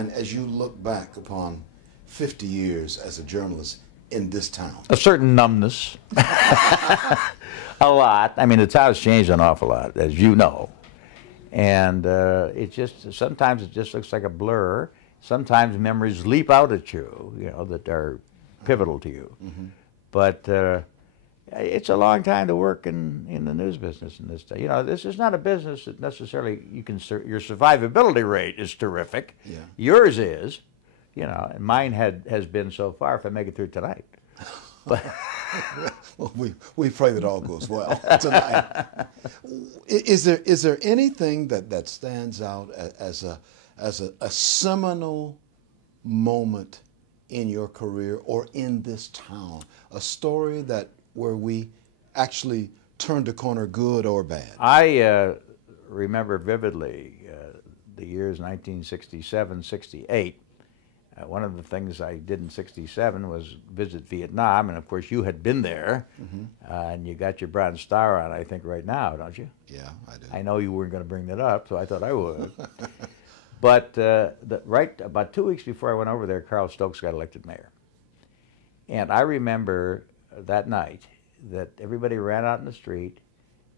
And as you look back upon 50 years as a journalist in this town? A certain numbness. A lot. I mean, the town's changed an awful lot, as you know. And it just, sometimes it just looks like a blur. Sometimes memories leap out at you, you know, that are pivotal to you. Mm-hmm. But it's a long time to work in the news business in this day. You know, this is not a business that necessarily you can, your survivability rate is terrific. Yeah. Yours is, you know, and mine has been so far if I make it through tonight. But well, we pray that all goes well tonight. Is there anything that stands out as a seminal moment in your career or in this town? A story where we actually turned a corner, good or bad? I remember vividly the years 1967, 68. One of the things I did in 67 was visit Vietnam, and of course you had been there, mm-hmm. And you got your Bronze Star on, I think, right now, don't you? Yeah, I do. I know you weren't going to bring that up, so I thought I would. But right about 2 weeks before I went over there, Carl Stokes got elected mayor. And I remember that night that everybody ran out in the street,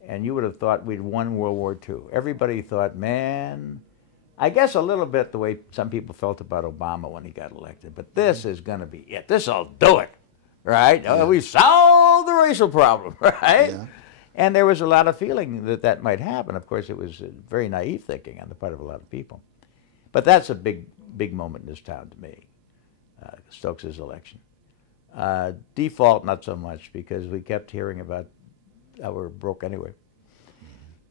and you would have thought we'd won World War II. Everybody thought, man, I guess a little bit the way some people felt about Obama when he got elected, but this is going to be it. This will do it, right? Yeah. We solved the racial problem, right? Yeah. And there was a lot of feeling that might happen. Of course, it was very naive thinking on the part of a lot of people. But that's a big, big moment in this town to me, Stokes' election. Default, not so much, because we kept hearing about how we're broke anyway.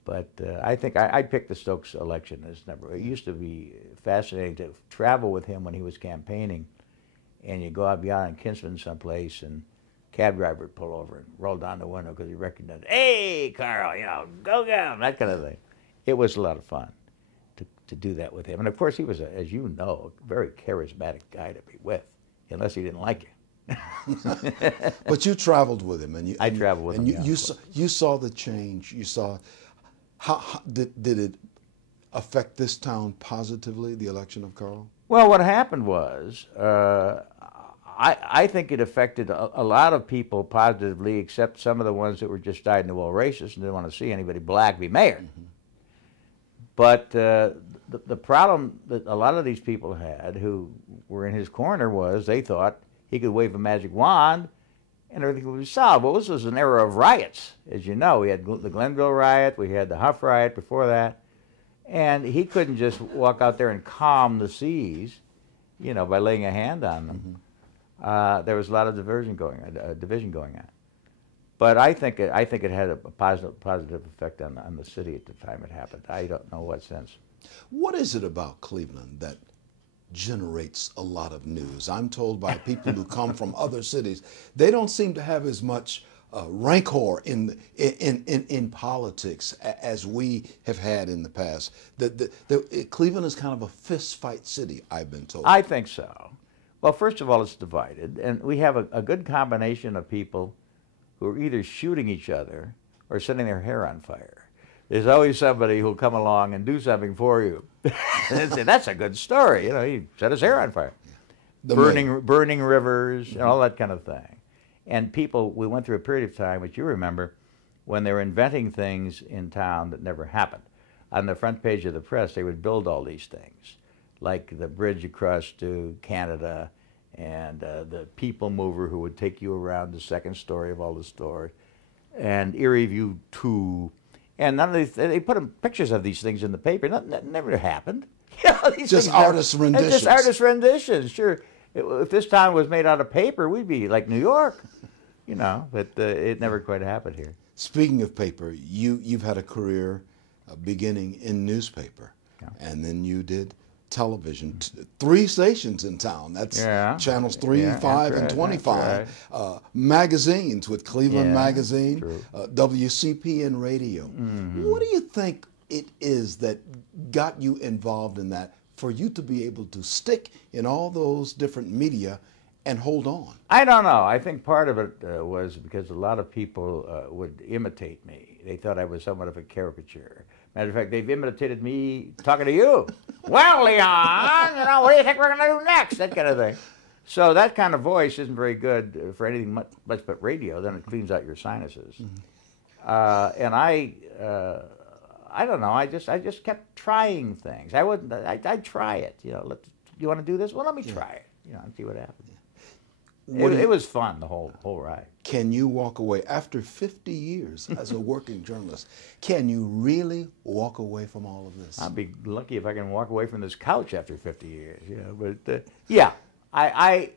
But I think I picked the Stokes election as number. It used to be fascinating to travel with him when he was campaigning, and you go out beyond Kinsman someplace, and cab driver would pull over and roll down the window because he recognized, hey, Carl, you know, go down, that kind of thing. It was a lot of fun to do that with him. And of course, he was, as you know, a very charismatic guy to be with, unless he didn't like you. But you traveled with him, and I traveled with him. And you saw the change. You saw how did it affect this town positively? The election of Carl. Well, what happened was I think it affected a lot of people positively, except some of the ones that were just dyed-in-the-wool racist and didn't want to see anybody black be mayor. Mm-hmm. But the problem that a lot of these people had who were in his corner was they thought he could wave a magic wand and everything would be solved. Well, this was an era of riots, as you know. We had the Glenville riot, we had the Huff riot before that, and he couldn't just walk out there and calm the seas, you know, by laying a hand on them. Mm-hmm. There was a lot of division going on. But I think it had a positive effect on the city at the time it happened. I don't know what sense. What is it about Cleveland that generates a lot of news? I'm told by people who come from other cities, they don't seem to have as much rancor in politics as we have had in the past. Cleveland is kind of a fist fight city, I've been told. I think so. Well, first of all, it's divided, and we have a good combination of people who are either shooting each other or setting their hair on fire. There's always somebody who'll come along and do something for you. And say, that's a good story. You know, he set his hair on fire. Burning rivers and all that kind of thing. And people, we went through a period of time, which you remember, when they were inventing things in town that never happened. On the front page of the press, they would build all these things, like the bridge across to Canada, and the people mover who would take you around the second story of all the stores, and Erie View 2, and none of these, they put pictures of these things in the paper. That never happened. You know, just artist renditions. Just artist renditions, sure. If this town was made out of paper, we'd be like New York, you know, but it never quite happened here. Speaking of paper, you've had a career beginning in newspaper, yeah. And then you did television, 3 stations in town. That's channels 3, 5, and 25. Right. Magazines with Cleveland Magazine, WCPN Radio. Mm-hmm. What do you think it is that got you involved in that for you to be able to stick in all those different media and hold on? I don't know. I think part of it was because a lot of people would imitate me. They thought I was somewhat of a caricature. Matter of fact, they've imitated me talking to you. Well, Leon, what do you think we're going to do next? That kind of thing. So that kind of voice isn't very good for anything much but radio. Then it cleans out your sinuses. And I don't know. I just kept trying things. I'd try it. You want to do this? Well, let me try it. And see what happens. It was fun, the whole ride. Can you walk away after 50 years as a working journalist? Can you really walk away from all of this? I'd be lucky if I can walk away from this couch after 50 years. But yeah, I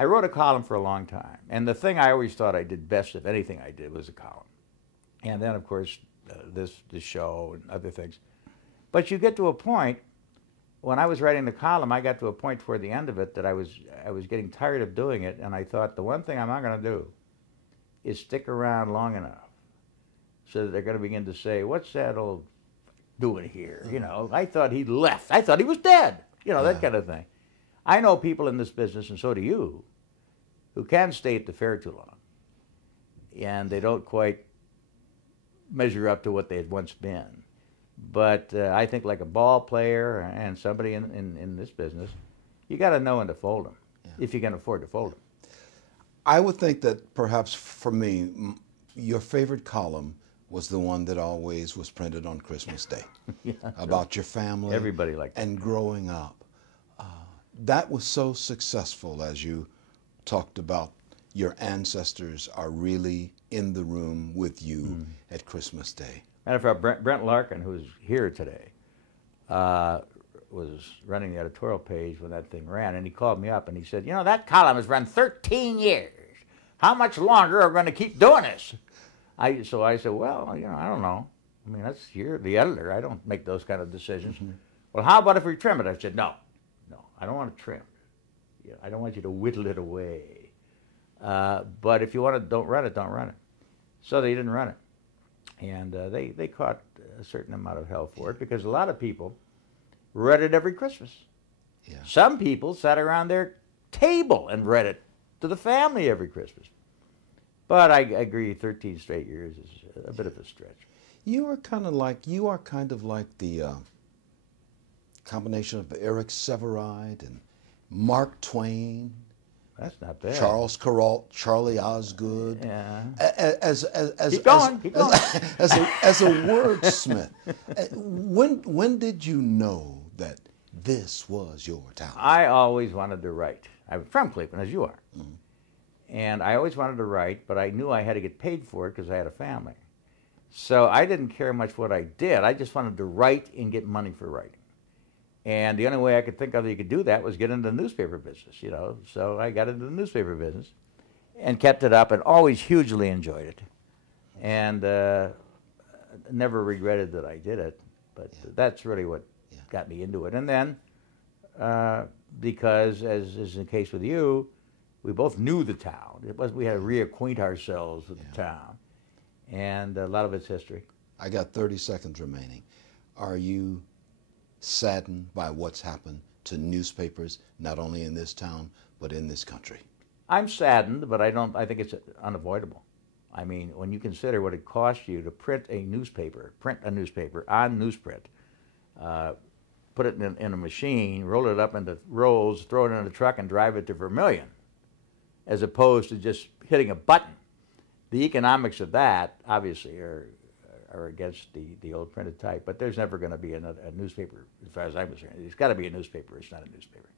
wrote a column for a long time, and the thing I always thought I did best, if anything I did, was a column. And then, of course, this show and other things. But you get to a point. When I was writing the column, I got to a point toward the end of it that I was getting tired of doing it, and I thought the one thing I'm not going to do is stick around long enough so that they're going to begin to say, "What's that old doing here?" I thought he left. I thought he was dead. That kind of thing. I know people in this business, and so do you, who can stay at the fair too long, and they don't quite measure up to what they had once been. But I think like a ball player and somebody in this business, you got to know when to fold them, if you can afford to fold them. I would think that perhaps for me, your favorite column was the one that always was printed on Christmas Day, about your family. Everybody liked that. And growing up. That was so successful, as you talked about. Your ancestors are really in the room with you at Christmas Day. Matter of fact, Brent Larkin, who's here today, was running the editorial page when that thing ran, and he called me up and he said, that column has run 13 years. How much longer are we going to keep doing this? So I said, well, I don't know. I mean, you're the editor. I don't make those kind of decisions. Well, how about if we trim it? I said, no, I don't want to trim it. I don't want you to whittle it away. But if you want to, don't run it. So they didn't run it. And they caught a certain amount of hell for it because a lot of people read it every Christmas. Yeah. Some people sat around their table and read it to the family every Christmas. But I agree, 13 straight years is a bit of a stretch. You are kind of like the combination of Eric Sevareid and Mark Twain. That's not bad. Charles Kuralt, Charlie Osgood. Yeah. Keep going. As a wordsmith, when did you know that this was your talent? I always wanted to write. I'm from Cleveland, as you are. And I always wanted to write, but I knew I had to get paid for it because I had a family. So I didn't care much what I did. I just wanted to write and get money for writing. And the only way I could think of that you could do that was get into the newspaper business, So I got into the newspaper business and kept it up and always hugely enjoyed it. And never regretted that I did it. But that's really what got me into it. And then, because, as is the case with you, we both knew the town. We had to reacquaint ourselves with the town. And a lot of it's history. I got 30 seconds remaining. Are you saddened by what's happened to newspapers, not only in this town, but in this country? I'm saddened, but I think it's unavoidable. I mean, when you consider what it costs you to print a newspaper on newsprint, put it in a machine, roll it up into rolls, throw it in a truck, and drive it to Vermilion, as opposed to just hitting a button. The economics of that, obviously, are against the old printed type, but there's never going to be a newspaper, as far as I'm concerned. It's got to be a newspaper. It's not a newspaper.